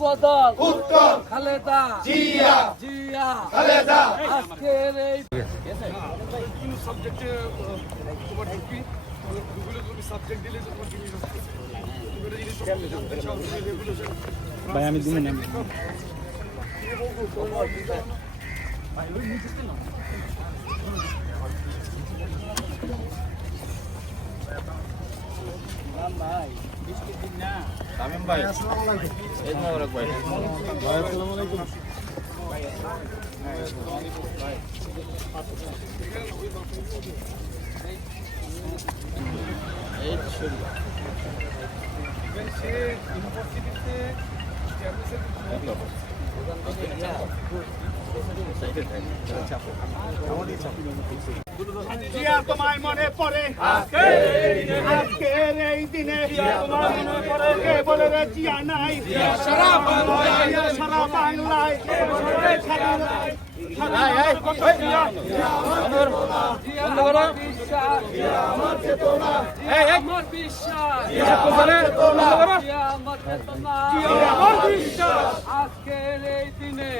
বদল উত্তর খালেদা জিয়া জিয়া খালেদা আজকের এই সাবজেক্টে তোমার ঢুকি গুগলে তুমি সাবজেক্ট দিলে তোমার জিনিস ভাই আমি দিই না তামিম ভাই ঈদ মোবারক ভাই আসসালামু আলাইকুম সে ইউনিভার্সিটিতে জিয়া তোমায় মনে পড়ে আজকের এই দিনে তোমার মনে পড়ে কে বলে রে জিয়া নাই সারা বাংলায় আমার বিশ্বাস আজকের এই দিনে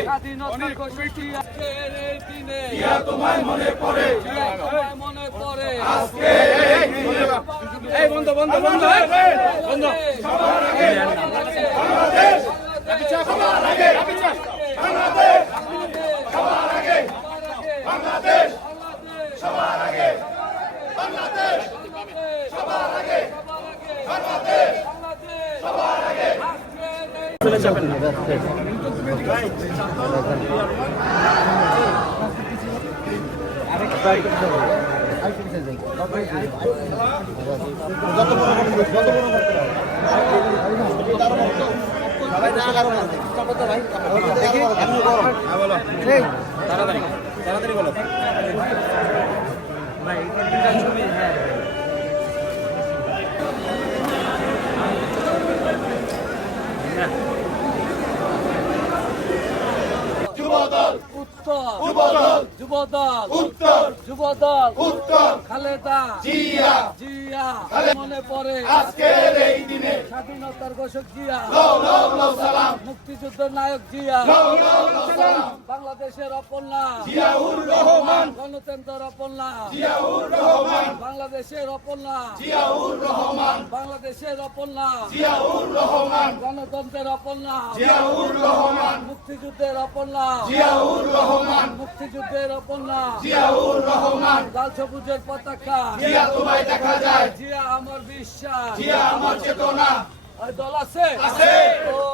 স্বাধীনতা ঘোষিত আজকের এই দিনে তোমায় মনে পড়ে বন্ধ বন্ধ বন্ধ বন্ধ তাড়াতাড়ি বলো যুবদল উত্তর যুবদল যুবদল উত্তর যুবদল উত্তর খালেদা জিয়া জিয়া মনে পড়ে আজকের এই দিনে স্বাধীনতার ঘোষক জিয়া লাও লাও লাও সালাম মুক্তিযুদ্ধের নায়ক জিয়া লাও লাও লাও সালাম বাংলাদেশের অপর্ণা জিয়াউর রহমান গণতন্ত্রের অপর্ণা জিয়াউর রহমান বাংলাদেশের অপর্ণা জিয়াউর রহমান বাংলাদেশের অপর্ণা জিয়াউর রহমান গণতন্ত্রের অপর্ণা জিয়াউর রহমান মুক্তিযুদ্ধের অপর্ণা জিয়াউর রহমান মুক্তিযুদ্ধের অপর্ণা জিয়াউর রহমান লাল সবুজের পতাকা জিয়া তোমায় দেখা যায় জিয়া আমার বিশ্বাস জিয়া আমার চেতনা ওই দল আছে আছে। ও